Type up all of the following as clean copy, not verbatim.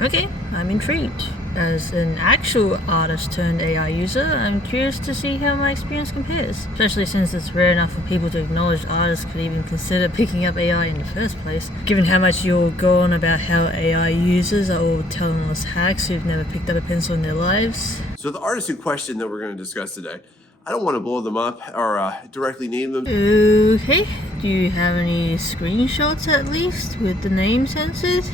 Okay, I'm intrigued. As an actual artist turned AI user, I'm curious to see how my experience compares, especially since it's rare enough for people to acknowledge artists could even consider picking up AI in the first place. Given how much you'll go on about how AI users are all talentless hacks who've never picked up a pencil in their lives. So the artist in question that we're going to discuss today, I don't want to blow them up or directly name them. Okay, do you have any screenshots at least with the name censored?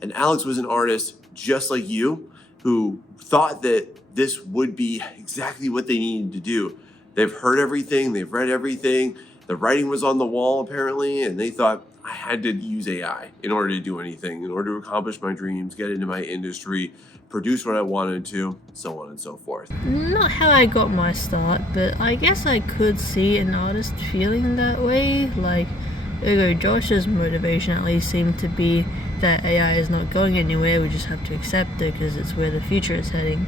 And Alex was an artist just like you who thought that this would be exactly what they needed to do. They've heard everything, they've read everything, the writing was on the wall apparently, and they thought I had to use AI in order to do anything, in order to accomplish my dreams, get into my industry, produce what I wanted to, so on and so forth. Not how I got my start, but I guess I could see an artist feeling that way. Like, Ergo Josh's motivation at least seemed to be that AI is not going anywhere, we just have to accept it because it's where the future is heading.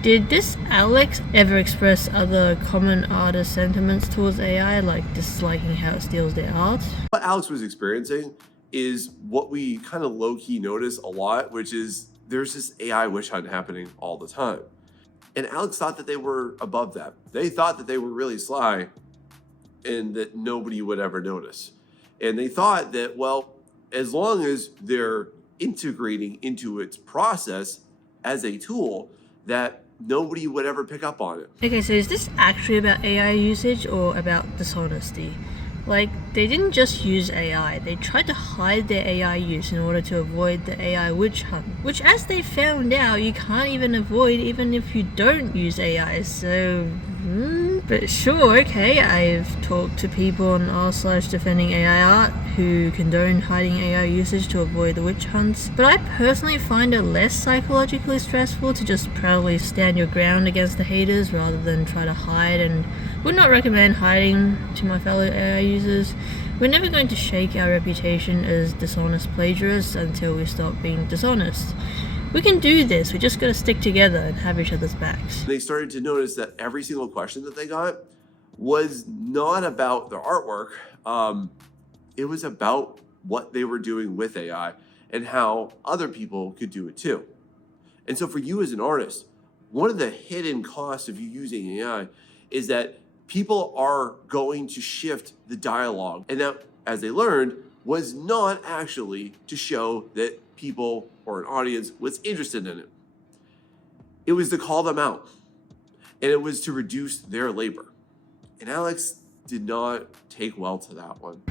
Did this Alex ever express other common artist sentiments towards AI, like disliking how it steals their art? What Alex was experiencing is what we kind of low-key notice a lot, which is there's this AI witch hunt happening all the time. And Alex thought that they were above that. They thought that they were really sly and that nobody would ever notice. And they thought that, well, as long as they're integrating into its process as a tool, that nobody would ever pick up on it. Okay, so is this actually about AI usage or about dishonesty? Like, they didn't just use AI, they tried to hide their AI use in order to avoid the AI witch hunt, which, as they found out, you can't even avoid even if you don't use AI, so... But sure, okay, I've talked to people on r/defending AI art who condone hiding AI usage to avoid the witch hunts, but I personally find it less psychologically stressful to just proudly stand your ground against the haters rather than try to hide, and would not recommend hiding to my fellow AI users. We're never going to shake our reputation as dishonest plagiarists until we stop being dishonest. We can do this, we just gotta stick together and have each other's backs. They started to notice that every single question that they got was not about their artwork. It was about what they were doing with AI and how other people could do it too. And so for you as an artist, one of the hidden costs of you using AI is that people are going to shift the dialogue. And that, as they learned, was not actually to show that people or an audience was interested in it. It was to call them out, and it was to reduce their labor. And Alex did not take well to that one.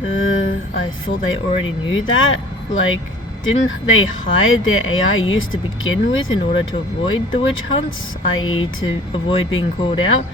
I thought they already knew that. Like, didn't they hide their AI use to begin with in order to avoid the witch hunts, i.e. to avoid being called out?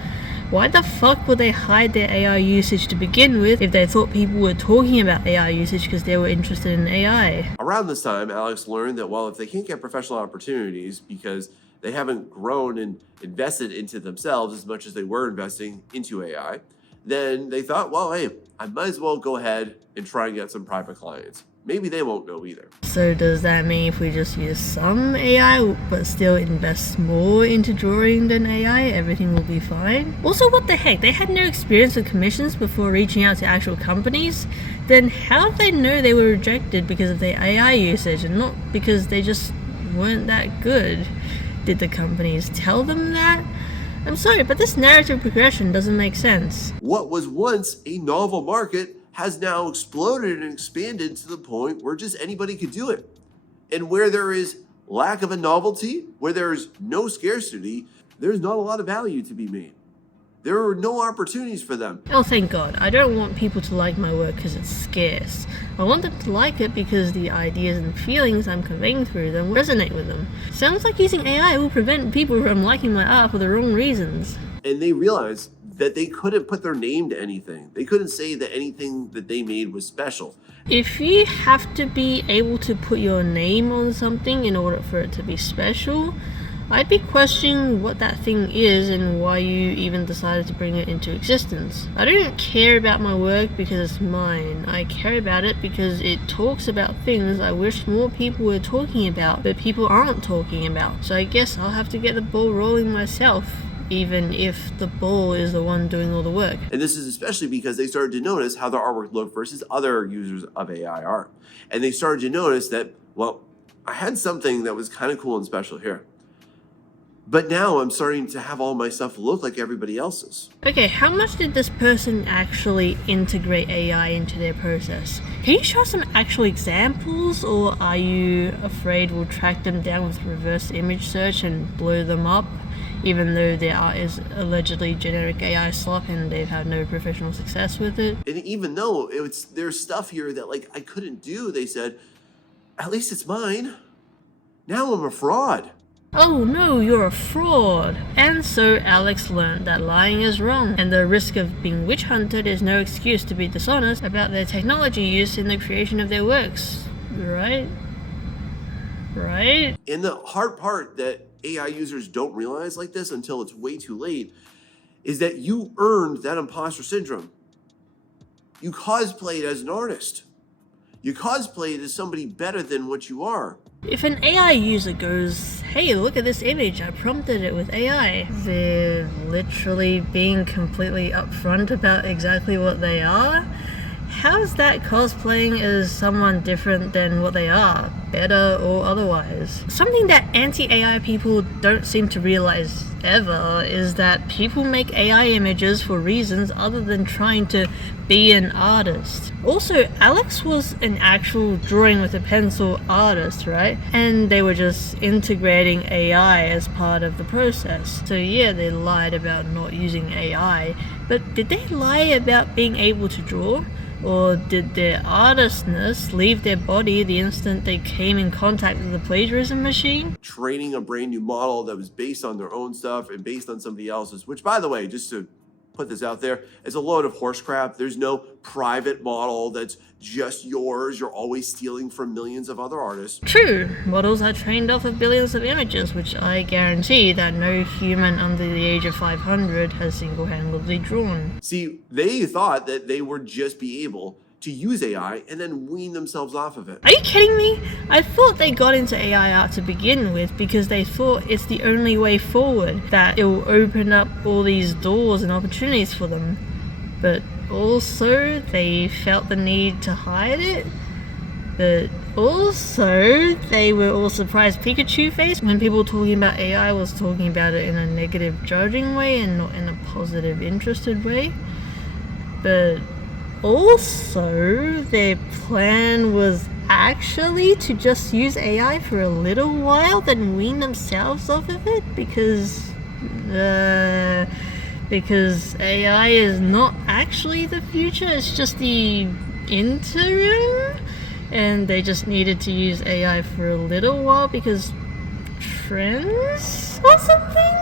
Why the fuck would they hide their AI usage to begin with if they thought people were talking about AI usage because they were interested in AI? Around this time, Alex learned that, well, if they can't get professional opportunities because they haven't grown and invested into themselves as much as they were investing into AI, then they thought, well, hey, I might as well go ahead and try and get some private clients. Maybe they won't know either. So does that mean if we just use some AI but still invest more into drawing than AI, everything will be fine? Also, what the heck? They had no experience with commissions before reaching out to actual companies? Then how did they know they were rejected because of their AI usage and not because they just weren't that good? Did the companies tell them that? I'm sorry, but this narrative progression doesn't make sense. What was once a novel market has now exploded and expanded to the point where just anybody could do it. And where there is lack of a novelty, where there's no scarcity, there's not a lot of value to be made. There are no opportunities for them. Oh, thank God. I don't want people to like my work because it's scarce. I want them to like it because the ideas and feelings I'm conveying through them resonate with them. Sounds like using AI will prevent people from liking my art for the wrong reasons. And they realized that they couldn't put their name to anything. They couldn't say that anything that they made was special. If you have to be able to put your name on something in order for it to be special, I'd be questioning what that thing is and why you even decided to bring it into existence. I don't care about my work because it's mine. I care about it because it talks about things I wish more people were talking about, but people aren't talking about. So I guess I'll have to get the ball rolling myself. even if the ball is the one doing all the work. And this is especially because they started to notice how their artwork looked versus other users of AI art. And they started to notice that, well, I had something that was kind of cool and special here. But now I'm starting to have all my stuff look like everybody else's. Okay, how much did this person actually integrate AI into their process? Can you show some actual examples, or are you afraid we'll track them down with reverse image search and blow them up, even though their art is allegedly generic AI slop and they've had no professional success with it? And even though there's stuff here that like I couldn't do, they said, at least it's mine. Now I'm a fraud. Oh no, you're a fraud. And so Alex learned that lying is wrong, and the risk of being witch hunted is no excuse to be dishonest about their technology use in the creation of their works. Right? Right? And the hard part that AI users don't realize like this until it's way too late is that you earned that imposter syndrome. You cosplayed as an artist. You cosplayed as somebody better than what you are. If an AI user goes, hey, look at this image, I prompted it with AI, they're literally being completely upfront about exactly what they are. How is that cosplaying as someone different than what they are, better or otherwise? Something that anti-AI people don't seem to realize ever is that people make AI images for reasons other than trying to be an artist. Also, Alex was an actual drawing with a pencil artist, right? And they were just integrating AI as part of the process. So yeah, they lied about not using AI, but did they lie about being able to draw? Or did their artistness leave their body the instant they came in contact with the plagiarism machine? Training a brand new model that was based on their own stuff and based on somebody else's, which, by the way, just to put this out there, is a load of horse crap. There's no private model that's just yours. You're always stealing from millions of other artists. True, models are trained off of billions of images, which I guarantee that no human under the age of 500 has single-handedly drawn. See, they thought that they would just be able to use AI and then wean themselves off of it. Are you kidding me? I thought they got into AI art to begin with because they thought it's the only way forward, that it will open up all these doors and opportunities for them. But also, they felt the need to hide it. But also, they were all surprised Pikachu face when people talking about AI was talking about it in a negative judging way and not in a positive interested way. But also, their plan was actually to just use AI for a little while, then wean themselves off of it because AI is not actually the future, it's just the interim, and they just needed to use AI for a little while because trends or something?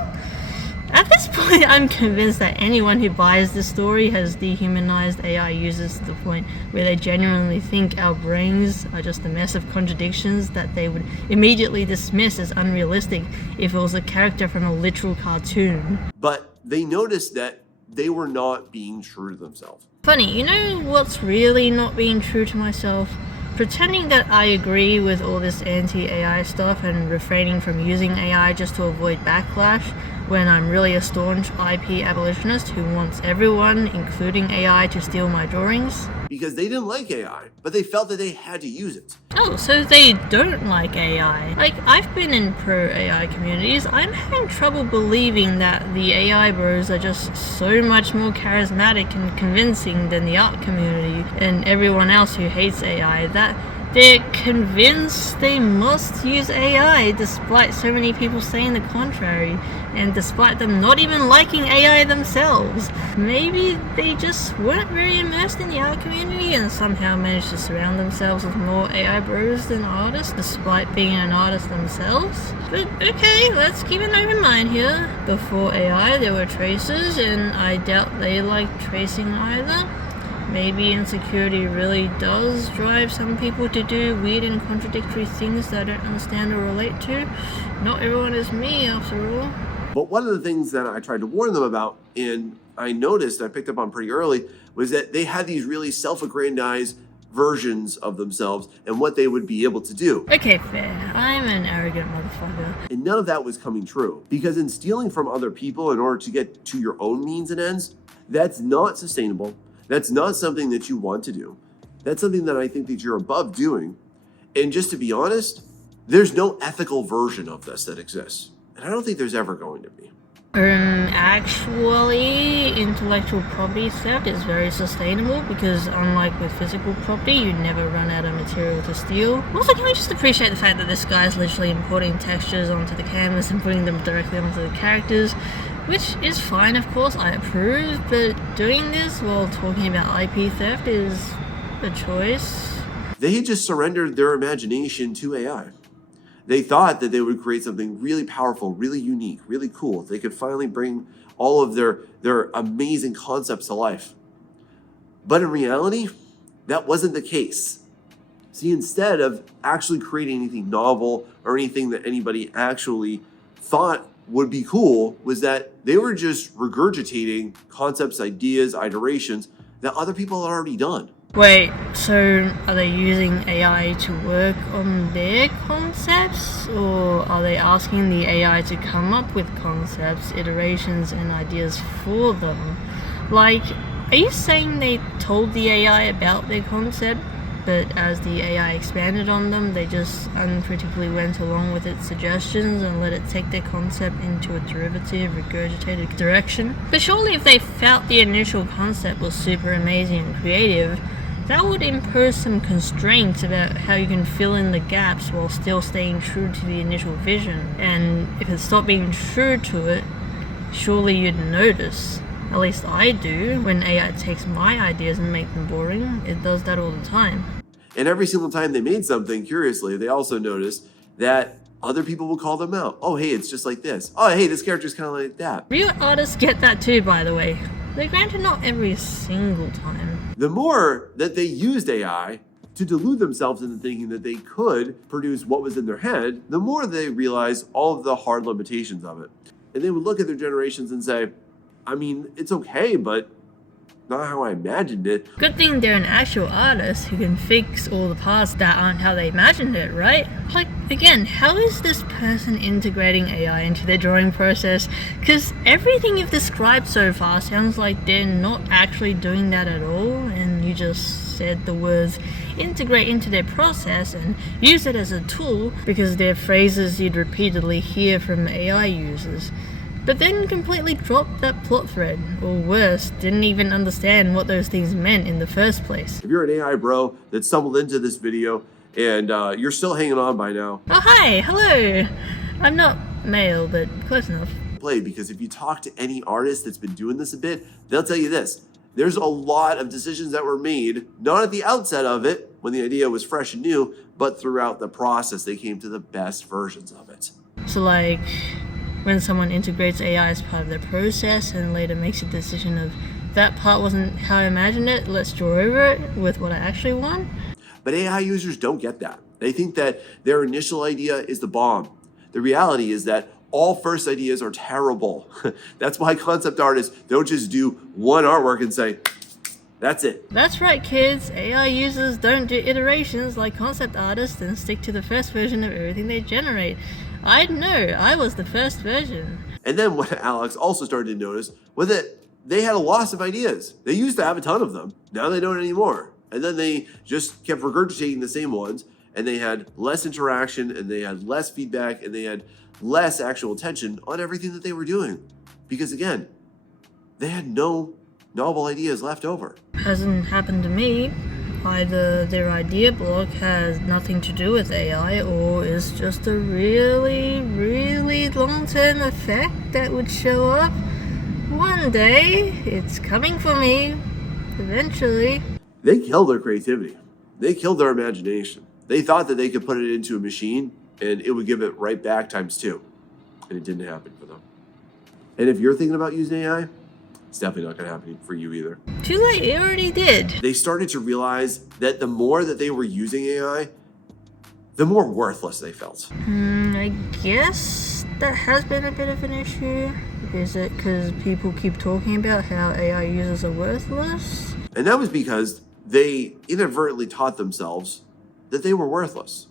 At this point, I'm convinced that anyone who buys this story has dehumanized AI users to the point where they genuinely think our brains are just a mess of contradictions that they would immediately dismiss as unrealistic if it was a character from a literal cartoon. But they noticed that they were not being true to themselves. Funny, you know what's really not being true to myself? Pretending that I agree with all this anti-AI stuff and refraining from using AI just to avoid backlash when I'm really a staunch IP abolitionist who wants everyone, including AI, to steal my drawings. Because they didn't like AI, but they felt that they had to use it. Oh, so they don't like AI. Like, I've been in pro-AI communities. I'm having trouble believing that the AI bros are just so much more charismatic and convincing than the art community and everyone else who hates AI, that they're convinced they must use AI despite so many people saying the contrary, and despite them not even liking AI themselves. Maybe they just weren't very immersed in the art community and somehow managed to surround themselves with more AI bros than artists despite being an artist themselves. But okay, let's keep an open mind here. Before AI there were tracers, and I doubt they liked tracing either. Maybe insecurity really does drive some people to do weird and contradictory things that I don't understand or relate to. Not everyone is me, after all. But one of the things that I tried to warn them about, and I noticed, I picked up on pretty early, was that they had these really self-aggrandized versions of themselves and what they would be able to do. Okay, fair. I'm an arrogant motherfucker. And none of that was coming true, because in stealing from other people in order to get to your own means and ends, that's not sustainable. That's not something that you want to do. That's something that I think that you're above doing. And just to be honest, there's no ethical version of this that exists. And I don't think there's ever going to be. Actually, intellectual property theft is very sustainable because unlike with physical property, you never run out of material to steal. Also, can we just appreciate the fact that this guy is literally importing textures onto the canvas and putting them directly onto the characters, which is fine, of course, I approve, but doing this while talking about IP theft is a choice. They just surrendered their imagination to AI. They thought that they would create something really powerful, really unique, really cool. They could finally bring all of their amazing concepts to life. But in reality, that wasn't the case. See, instead of actually creating anything novel or anything that anybody actually thought would be cool, was that they were just regurgitating concepts, ideas, iterations that other people had already done. Wait, so are they using AI to work on their concepts, or are they asking the AI to come up with concepts, iterations, and ideas for them? Like, are you saying they told the AI about their concept, but as the AI expanded on them, they just uncritically went along with its suggestions and let it take their concept into a derivative, regurgitated direction? But surely if they felt the initial concept was super amazing and creative, that would impose some constraints about how you can fill in the gaps while still staying true to the initial vision. And if it stopped being true to it, surely you'd notice. At least I do. When AI takes my ideas and make them boring, it does that all the time. And every single time they made something, curiously, they also noticed that other people will call them out. Oh, hey, it's just like this. Oh, hey, this character's kind of like that. Real artists get that too, by the way. They're granted not every single time. The more that they used AI to delude themselves into thinking that they could produce what was in their head, the more they realized all of the hard limitations of it. And they would look at their generations and say, I mean, it's okay, but not how I imagined it. Good thing they're an actual artist who can fix all the parts that aren't how they imagined it, right? Like, again, how is this person integrating AI into their drawing process? Because everything you've described so far sounds like they're not actually doing that at all, and you just said the words integrate into their process and use it as a tool because they're phrases you'd repeatedly hear from AI users. But then completely dropped that plot thread, or worse, didn't even understand what those things meant in the first place. If you're an AI bro that stumbled into this video and you're still hanging on by now. Oh, hi, hello. I'm not male, but close enough. Because if you talk to any artist that's been doing this a bit, they'll tell you this. There's a lot of decisions that were made, not at the outset of it, when the idea was fresh and new, but throughout the process, they came to the best versions of it. So like, when someone integrates AI as part of their process and later makes a decision of that part wasn't how I imagined it, let's draw over it with what I actually want. But AI users don't get that. They think that their initial idea is the bomb. The reality is that all first ideas are terrible. That's why concept artists don't just do one artwork and say, that's it. That's right, kids. AI users don't do iterations like concept artists and stick to the first version of everything they generate. I know, I was the first version. And then what Alex also started to notice was that they had a loss of ideas. They used to have a ton of them. Now they don't anymore. And then they just kept regurgitating the same ones, and they had less interaction, and they had less feedback, and they had less actual attention on everything that they were doing. Because again, they had no novel ideas left over. Hasn't happened to me. Either their idea block has nothing to do with AI, or is just a really, really long-term effect that would show up one day. It's coming for me, eventually. They killed their creativity. They killed their imagination. They thought that they could put it into a machine and it would give it right back times 2. And it didn't happen for them. And if you're thinking about using AI, it's definitely not going to happen for you either. Too late, it already did. They started to realize that the more that they were using AI, the more worthless they felt. I guess that has been a bit of an issue. Is it because people keep talking about how AI users are worthless? And that was because they inadvertently taught themselves that they were worthless.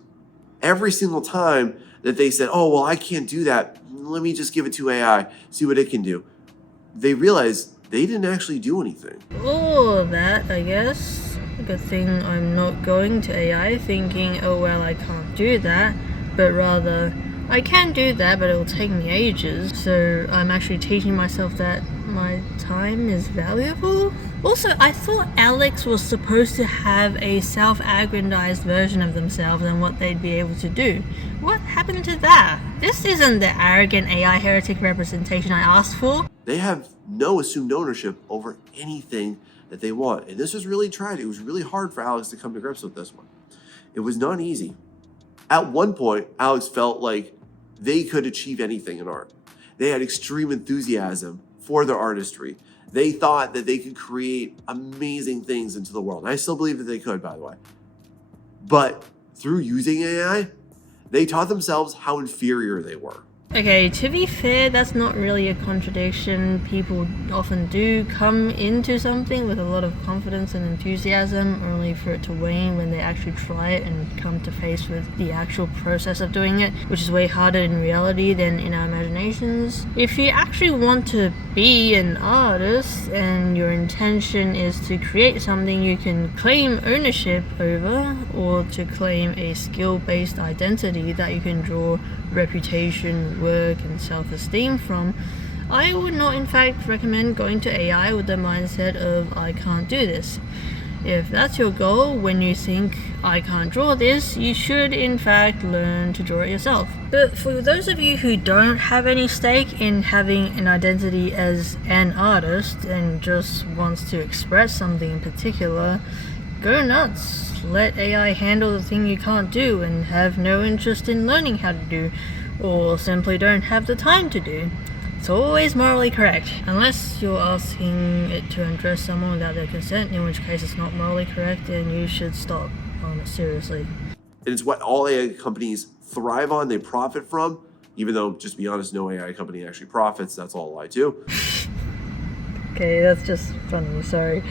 Every single time that they said, oh, well, I can't do that, let me just give it to AI, see what it can do, they realized they didn't actually do anything. All of that, I guess. Good thing I'm not going to AI thinking, oh well, I can't do that, but rather, I can do that, but it will take me ages. So I'm actually teaching myself that my time is valuable. Also, I thought Alex was supposed to have a self-aggrandized version of themselves and what they'd be able to do. What happened to that? This isn't the arrogant AI heretic representation I asked for. They have no assumed ownership over anything that they want. And this was really tried. It was really hard for Alex to come to grips with this one. It was not easy. At one point, Alex felt like they could achieve anything in art. They had extreme enthusiasm for their artistry. They thought that they could create amazing things into the world. And I still believe that they could, by the way. But through using AI, they taught themselves how inferior they were. Okay, to be fair, that's not really a contradiction. People often do come into something with a lot of confidence and enthusiasm, only for it to wane when they actually try it and come to face with the actual process of doing it, which is way harder in reality than in our imaginations. If you actually want to be an artist and your intention is to create something you can claim ownership over, or to claim a skill-based identity that you can draw reputation, work, and self-esteem from, I would not in fact recommend going to AI with the mindset of I can't do this. If that's your goal, when you think I can't draw this, you should in fact learn to draw it yourself. But for those of you who don't have any stake in having an identity as an artist and just wants to express something in particular, go nuts. Let AI handle the thing you can't do and have no interest in learning how to do, or simply don't have the time to do. It's always morally correct, unless you're asking it to undress someone without their consent, in which case it's not morally correct and you should stop. Seriously. And it's what all AI companies thrive on, they profit from, even though, just to be honest, no AI company actually profits. That's all a lie too. Okay, that's just funny, sorry.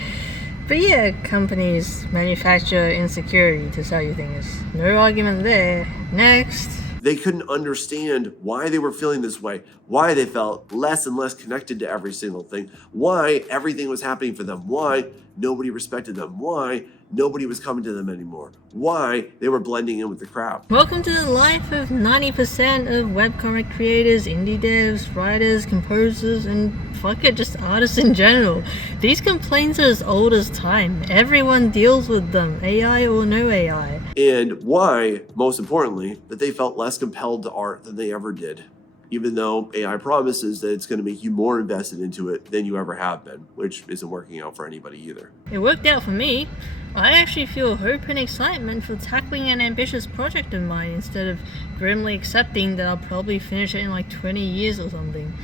But yeah, companies manufacture insecurity to sell you things. No argument there. Next. They couldn't understand why they were feeling this way, why they felt less and less connected to every single thing, why everything was happening for them, why nobody respected them, why nobody was coming to them anymore, why they were blending in with the crowd. Welcome to the life of 90% of webcomic creators, indie devs, writers, composers, and fuck it, just artists in general. These complaints are as old as time. Everyone deals with them, AI or no AI. And why, most importantly, that they felt less compelled to art than they ever did, even though AI promises that it's going to make you more invested into it than you ever have been, which isn't working out for anybody either. It worked out for me. I actually feel hope and excitement for tackling an ambitious project of mine instead of grimly accepting that I'll probably finish it in like 20 years or something.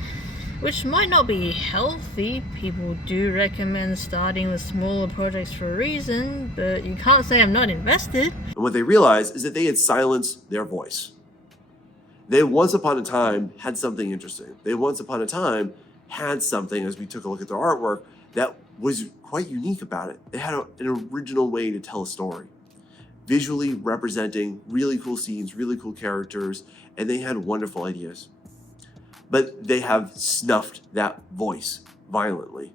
Which might not be healthy. People do recommend starting with smaller projects for a reason, but you can't say I'm not invested. And what they realized is that they had silenced their voice. They once upon a time had something interesting. They once upon a time had something, as we took a look at their artwork, that was quite unique about it. They had an original way to tell a story, visually representing really cool scenes, really cool characters, and they had wonderful ideas. But they have snuffed that voice violently.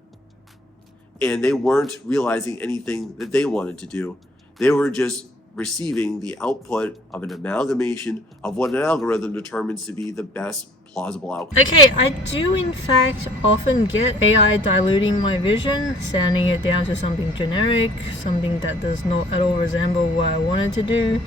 And they weren't realizing anything that they wanted to do. They were just receiving the output of an amalgamation of what an algorithm determines to be the best plausible outcome. Okay, I do in fact often get AI diluting my vision, sounding it down to something generic, something that does not at all resemble what I wanted to do.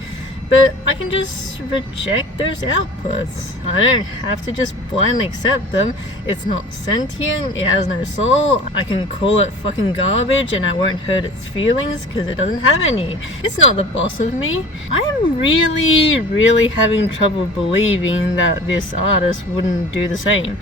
But I can just reject those outputs. I don't have to just blindly accept them. It's not sentient, it has no soul. I can call it fucking garbage and I won't hurt its feelings because it doesn't have any. It's not the boss of me. I am really having trouble believing that this artist wouldn't do the same.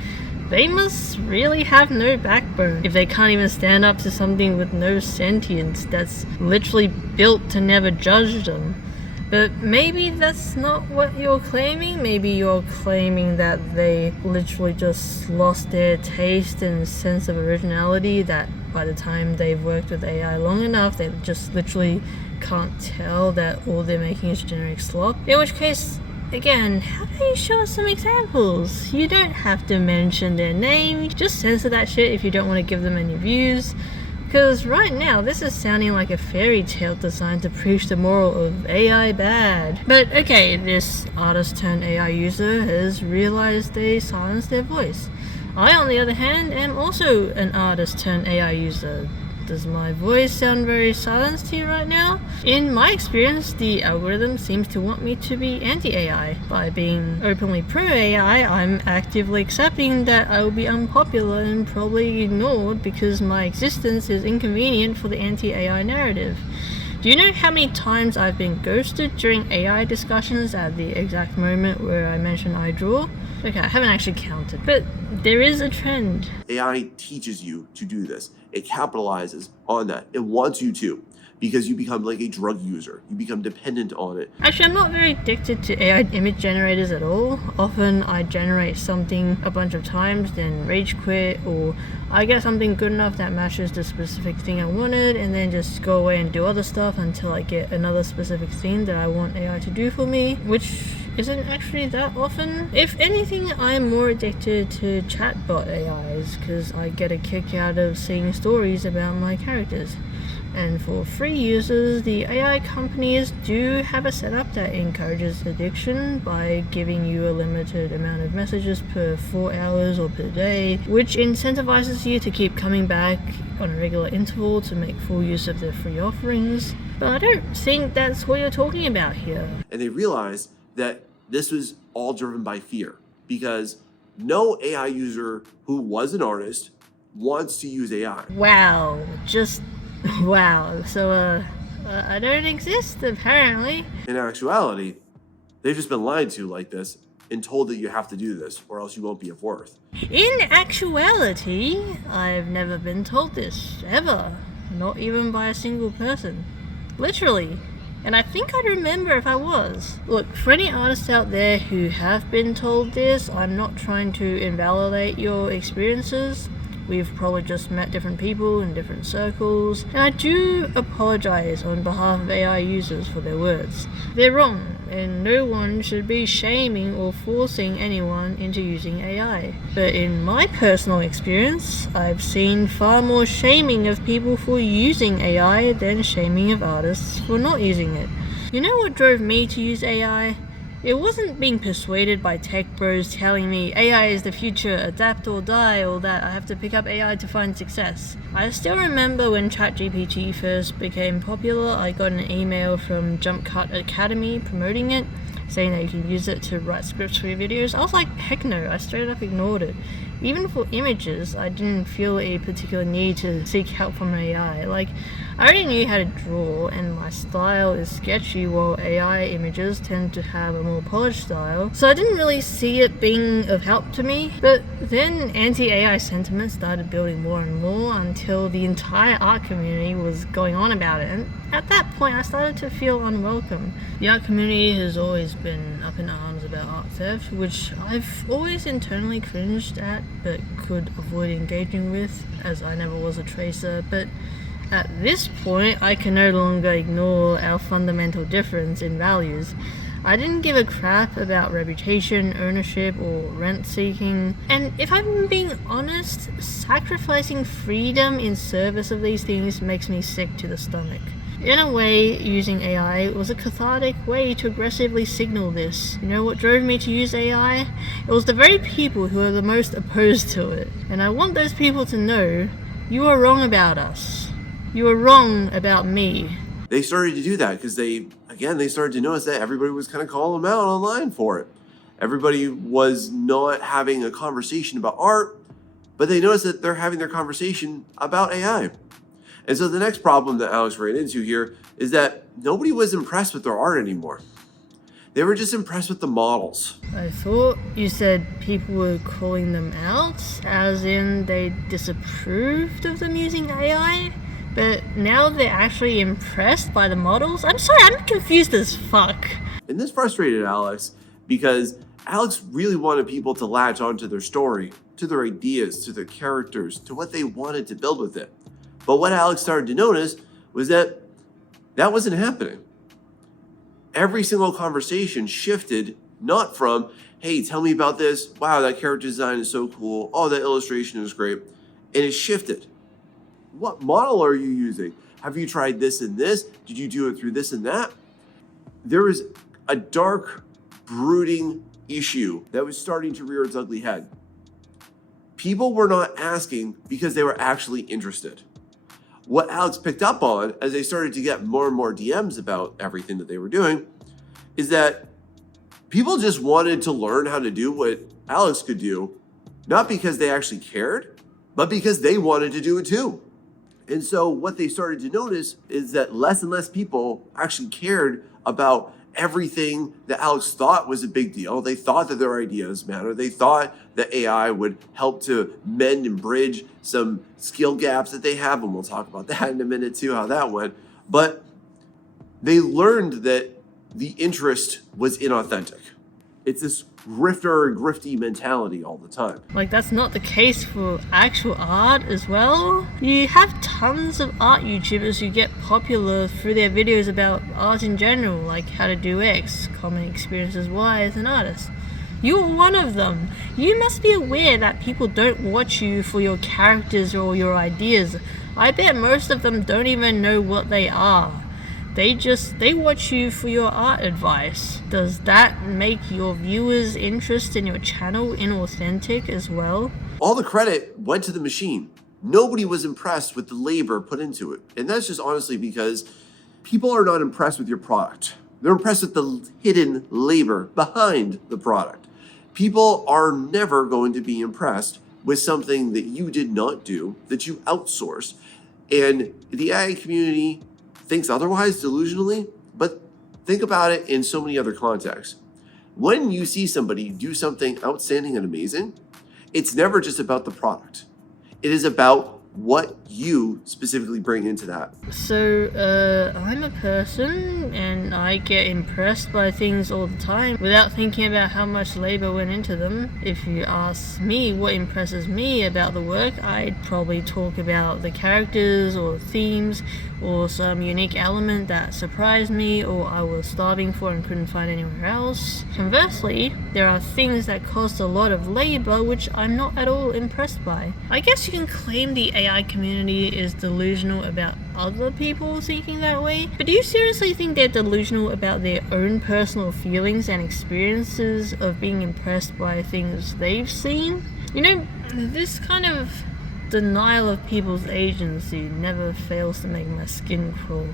They must really have no backbone if they can't even stand up to something with no sentience that's literally built to never judge them. But maybe that's not what you're claiming. Maybe you're claiming that they literally just lost their taste and sense of originality that by the time they've worked with AI long enough, they just literally can't tell that all they're making is generic slop. In which case, again, how about you show us some examples? You don't have to mention their name, just censor that shit if you don't want to give them any views. Because right now, this is sounding like a fairy tale designed to preach the moral of AI bad. But okay, this artist turned AI user has realized they silenced their voice. I, on the other hand, am also an artist turned AI user. Does my voice sound very silenced to you right now? In my experience, the algorithm seems to want me to be anti-AI. By being openly pro-AI, I'm actively accepting that I will be unpopular and probably ignored because my existence is inconvenient for the anti-AI narrative. Do you know how many times I've been ghosted during AI discussions at the exact moment where I mention I draw? Okay, I haven't actually counted, but there is a trend. AI teaches you to do this. It capitalizes on that. It wants you to, because you become like a drug user. You become dependent on it. Actually, I'm not very addicted to AI image generators at all. Often I generate something a bunch of times, then rage quit, or I get something good enough that matches the specific thing I wanted, and then just go away and do other stuff until I get another specific thing that I want AI to do for me, which isn't actually that often. If anything, I'm more addicted to chatbot AIs because I get a kick out of seeing stories about my characters. And for free users, the AI companies do have a setup that encourages addiction by giving you a limited amount of messages per 4 hours or per day, which incentivizes you to keep coming back on a regular interval to make full use of their free offerings. But I don't think that's what you're talking about here. And they realized that this was all driven by fear, because no AI user who was an artist wants to use AI. Wow, just wow. So, I don't exist, apparently. In actuality, they've just been lied to like this and told that you have to do this or else you won't be of worth. In actuality, I've never been told this, ever. Not even by a single person. Literally. And I think I'd remember if I was. Look, for any artists out there who have been told this, I'm not trying to invalidate your experiences. We've probably just met different people in different circles, and I do apologize on behalf of AI users for their words. They're wrong, and no one should be shaming or forcing anyone into using AI. But in my personal experience, I've seen far more shaming of people for using AI than shaming of artists for not using it. You know what drove me to use AI? It wasn't being persuaded by tech bros telling me AI is the future, adapt or die, or that I have to pick up AI to find success. I still remember when ChatGPT first became popular, I got an email from Jump Cut Academy promoting it, saying that you can use it to write scripts for your videos. I was like, heck no, I straight up ignored it. Even for images, I didn't feel a particular need to seek help from AI. Like, I already knew how to draw, and my style is sketchy, while AI images tend to have a more polished style, so I didn't really see it being of help to me. But then anti-AI sentiment started building more and more until the entire art community was going on about it, and at that point I started to feel unwelcome. The art community has always been up in arms about art theft, which I've always internally cringed at but could avoid engaging with, as I never was a tracer. But at this point, I can no longer ignore our fundamental difference in values. I didn't give a crap about reputation, ownership, or rent seeking. And if I'm being honest, sacrificing freedom in service of these things makes me sick to the stomach. In a way, using AI was a cathartic way to aggressively signal this. You know what drove me to use AI? It was the very people who are the most opposed to it. And I want those people to know, you are wrong about us. You are wrong about me. They started to do that because they started to notice that everybody was kind of calling them out online for it. Everybody was not having a conversation about art, but they noticed that they're having their conversation about AI. And so the next problem that Alex ran into here is that nobody was impressed with their art anymore. They were just impressed with the models. I thought you said people were calling them out, as in they disapproved of them using AI? But now they're actually impressed by the models? I'm sorry, I'm confused as fuck. And this frustrated Alex because Alex really wanted people to latch onto their story, to their ideas, to their characters, to what they wanted to build with it. But what Alex started to notice was that that wasn't happening. Every single conversation shifted not from, hey, tell me about this. Wow, that character design is so cool. Oh, that illustration is great. And it shifted. What model are you using? Have you tried this and this? Did you do it through this and that? There was a dark, brooding issue that was starting to rear its ugly head. People were not asking because they were actually interested. What Alex picked up on as they started to get more and more DMs about everything that they were doing is that people just wanted to learn how to do what Alex could do, not because they actually cared, but because they wanted to do it too. And so what they started to notice is that less and less people actually cared about everything that Alex thought was a big deal. They thought that their ideas matter. They thought that AI would help to mend and bridge some skill gaps that they have. And we'll talk about that in a minute too, how that went. But they learned that the interest was inauthentic. It's this grifter and grifty mentality all the time. Like, that's not the case for actual art as well. You have tons of art YouTubers who get popular through their videos about art in general, like how to do X, common experiences Y as an artist. You're one of them. You must be aware that people don't watch you for your characters or your ideas. I bet most of them don't even know what they are. They watch you for your art advice. Does that make your viewers' interest in your channel inauthentic as well? All the credit went to the machine. Nobody was impressed with the labor put into it. And that's just honestly because people are not impressed with your product. They're impressed with the hidden labor behind the product. People are never going to be impressed with something that you did not do, that you outsourced. And the AI community thinks otherwise delusionally, but think about it in so many other contexts. When you see somebody do something outstanding and amazing, it's never just about the product. It is about what you specifically bring into that. So, I'm a person and I get impressed by things all the time without thinking about how much labor went into them. If you ask me what impresses me about the work, I'd probably talk about the characters or themes or some unique element that surprised me or I was starving for and couldn't find anywhere else. Conversely, there are things that cost a lot of labor which I'm not at all impressed by. I guess you can claim the AI community is delusional about other people thinking that way, but do you seriously think they're delusional about their own personal feelings and experiences of being impressed by things they've seen? You know, this kind of denial of people's agency never fails to make my skin crawl.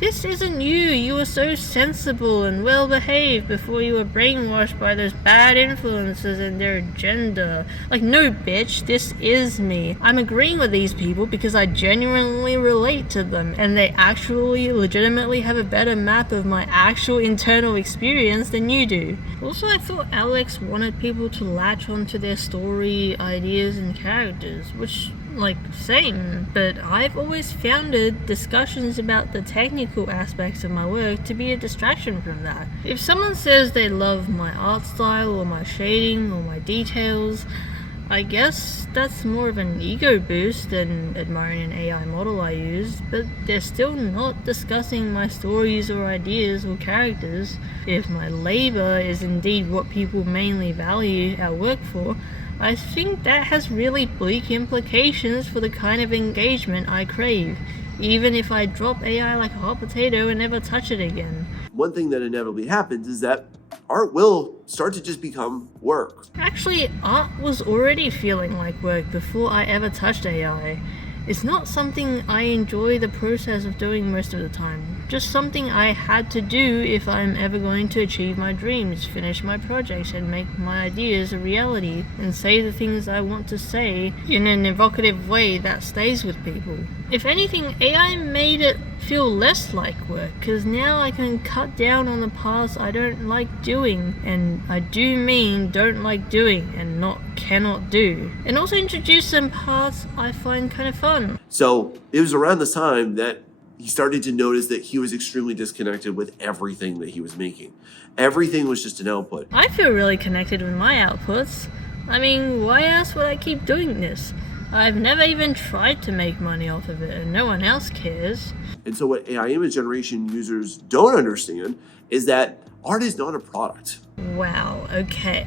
This isn't you. You were so sensible and well behaved before you were brainwashed by those bad influences and their agenda. Like, no bitch, this is me. I'm agreeing with these people because I genuinely relate to them and they actually legitimately have a better map of my actual internal experience than you do. Also, I thought Alex wanted people to latch onto their story, ideas, and characters, which, like, same, but I've always founded discussions about the technical aspects of my work to be a distraction from that. If someone says they love my art style or my shading or my details, I guess that's more of an ego boost than admiring an AI model I use, but they're still not discussing my stories or ideas or characters. If my labor is indeed what people mainly value our work for, I think that has really bleak implications for the kind of engagement I crave, even if I drop AI like a hot potato and never touch it again. One thing that inevitably happens is that art will start to just become work. Actually, art was already feeling like work before I ever touched AI. It's not something I enjoy the process of doing most of the time, just something I had to do if I'm ever going to achieve my dreams, finish my projects, and make my ideas a reality, and say the things I want to say in an evocative way that stays with people. If anything, AI made it feel less like work, because now I can cut down on the parts I don't like doing, and I do mean don't like doing and not cannot do, and also introduce some parts I find kind of fun. So it was around this time that he started to notice that he was extremely disconnected with everything that he was making. Everything was just an output. I feel really connected with my outputs. I mean, why else would I keep doing this? I've never even tried to make money off of it, and no one else cares. And so what AI image generation users don't understand is that art is not a product. Wow, okay.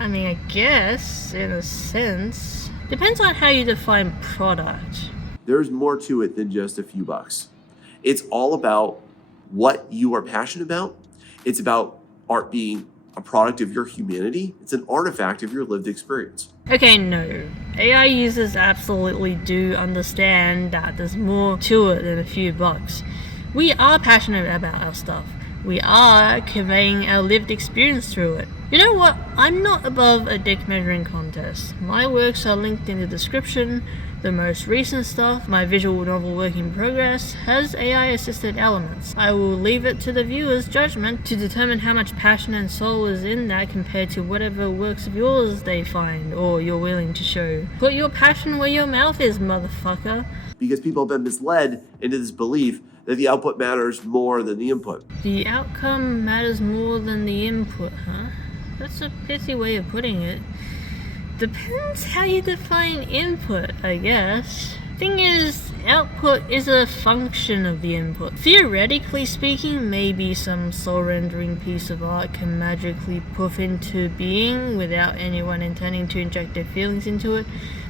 I mean, I guess, in a sense. Depends on how you define product. There's more to it than just a few bucks. It's all about what you are passionate about. It's about art being a product of your humanity. It's an artifact of your lived experience. Okay, no. AI users absolutely do understand that there's more to it than a few bucks. We are passionate about our stuff. We are conveying our lived experience through it. You know what? I'm not above a dick measuring contest. My works are linked in the description. The most recent stuff, my visual novel work in progress, has AI assisted elements. I will leave it to the viewer's judgment to determine how much passion and soul is in that compared to whatever works of yours they find or you're willing to show. Put your passion where your mouth is, motherfucker. Because people have been misled into this belief that the output matters more than the input. The outcome matters more than the input, huh? That's a pithy way of putting it. Depends how you define input, I guess. Thing is, output is a function of the input. Theoretically speaking, maybe some soul-rendering piece of art can magically poof into being without anyone intending to inject their feelings into it.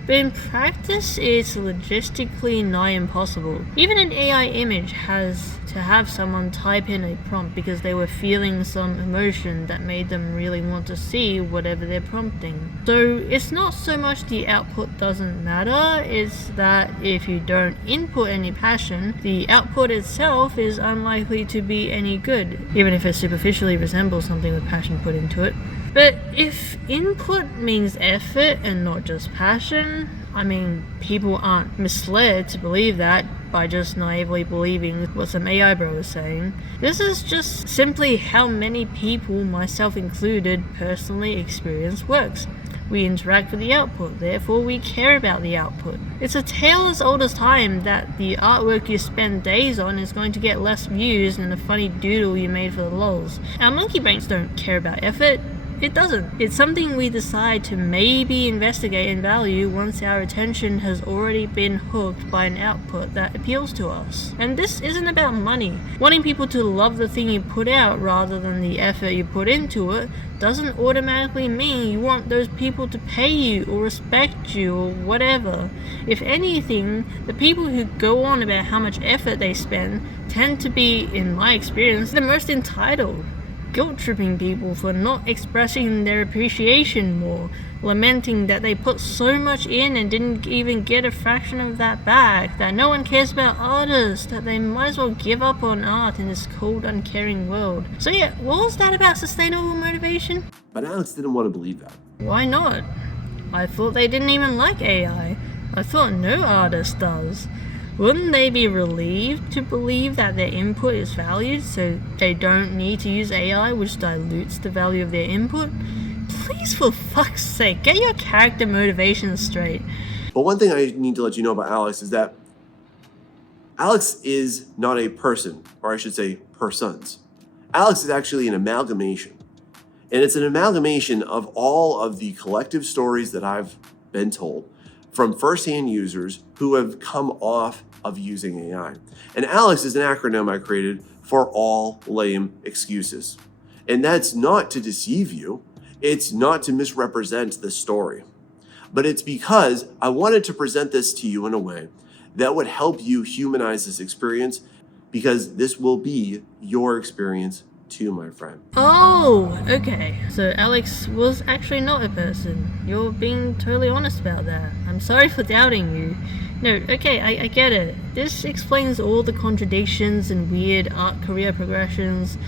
But in practice, it's logistically nigh impossible. Even an AI image has to have someone type in a prompt because they were feeling some emotion that made them really want to see whatever they're prompting. So it's not so much the output doesn't matter, it's that if you don't input any passion, the output itself is unlikely to be any good, even if it superficially resembles something with passion put into it. But if input means effort and not just passion, I mean, people aren't misled to believe that by just naively believing what some AI bro is saying. This is just simply how many people, myself included, personally experience works. We interact with the output, therefore we care about the output. It's a tale as old as time that the artwork you spend days on is going to get less views than the funny doodle you made for the lols. Our monkey brains don't care about effort. It doesn't. It's something we decide to maybe investigate and value once our attention has already been hooked by an output that appeals to us. And this isn't about money. Wanting people to love the thing you put out rather than the effort you put into it doesn't automatically mean you want those people to pay you or respect you or whatever. If anything, the people who go on about how much effort they spend tend to be, in my experience, the most entitled. Guilt-tripping people for not expressing their appreciation more, lamenting that they put so much in and didn't even get a fraction of that back, that no one cares about artists, that they might as well give up on art in this cold, uncaring world. So yeah, what was that about sustainable motivation? But Alex didn't want to believe that. Why not? I thought they didn't even like AI. I thought no artist does. Wouldn't they be relieved to believe that their input is valued so they don't need to use AI, which dilutes the value of their input? Please, for fuck's sake, get your character motivation straight. But one thing I need to let you know about Alex is that Alex is not a person, or I should say persons. Alex is actually an amalgamation. And it's an amalgamation of all of the collective stories that I've been told from firsthand users who have come off of using AI. And Alex is an acronym I created for all lame excuses. And that's not to deceive you. It's not to misrepresent the story. But it's because I wanted to present this to you in a way that would help you humanize this experience, because this will be your experience too, my friend. Oh, okay. So Alex was actually not a person. You're being totally honest about that. I'm sorry for doubting you. No, okay, I get it. This explains all the contradictions and weird art career progressions.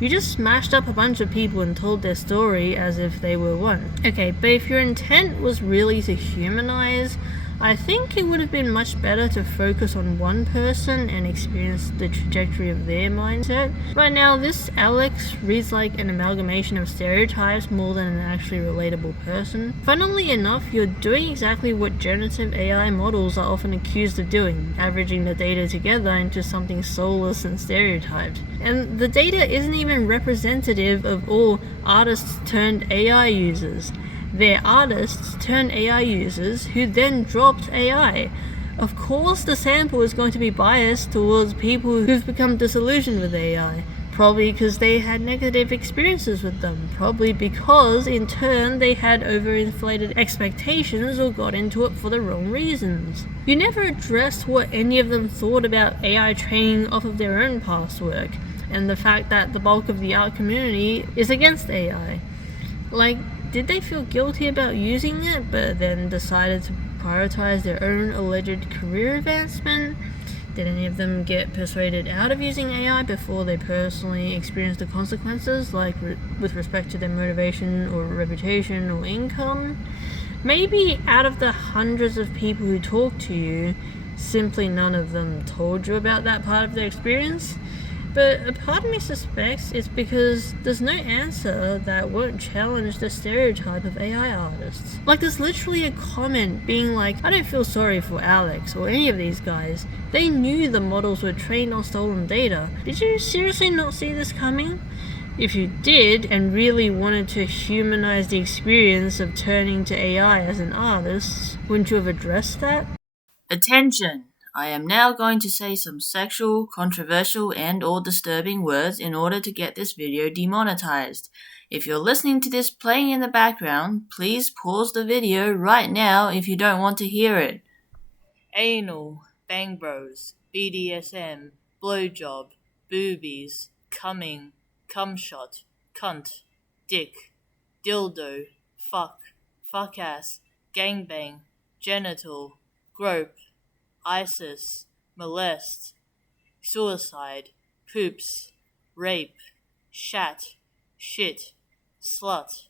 You just smashed up a bunch of people and told their story as if they were one. Okay, but if your intent was really to humanize, I think it would have been much better to focus on one person and experience the trajectory of their mindset. Right now, this Alex reads like an amalgamation of stereotypes more than an actually relatable person. Funnily enough, you're doing exactly what generative AI models are often accused of doing, averaging the data together into something soulless and stereotyped. And the data isn't even representative of all artists turned AI users. Their artists turned AI users who then dropped AI. Of course the sample is going to be biased towards people who've become disillusioned with AI. Probably because they had negative experiences with them. Probably because, in turn, they had overinflated expectations or got into it for the wrong reasons. You never addressed what any of them thought about AI training off of their own past work, and the fact that the bulk of the art community is against AI. Like, did they feel guilty about using it, but then decided to prioritize their own alleged career advancement? Did any of them get persuaded out of using AI before they personally experienced the consequences, like with respect to their motivation or reputation or income? Maybe out of the hundreds of people who talked to you, simply none of them told you about that part of their experience? But a part of me suspects it's because there's no answer that won't challenge the stereotype of AI artists. Like, there's literally a comment being like, I don't feel sorry for Alex or any of these guys. They knew the models were trained on stolen data. Did you seriously not see this coming? If you did, and really wanted to humanize the experience of turning to AI as an artist, wouldn't you have addressed that? Attention! I am now going to say some sexual, controversial, and/or disturbing words in order to get this video demonetized. If you're listening to this playing in the background, please pause the video right now if you don't want to hear it. Anal, bang bros, BDSM, blowjob, boobies, coming, cum shot, cunt, dick, dildo, fuck ass, gangbang, genital, grope, ISIS, molest, suicide, poops, rape, shat, shit, slut,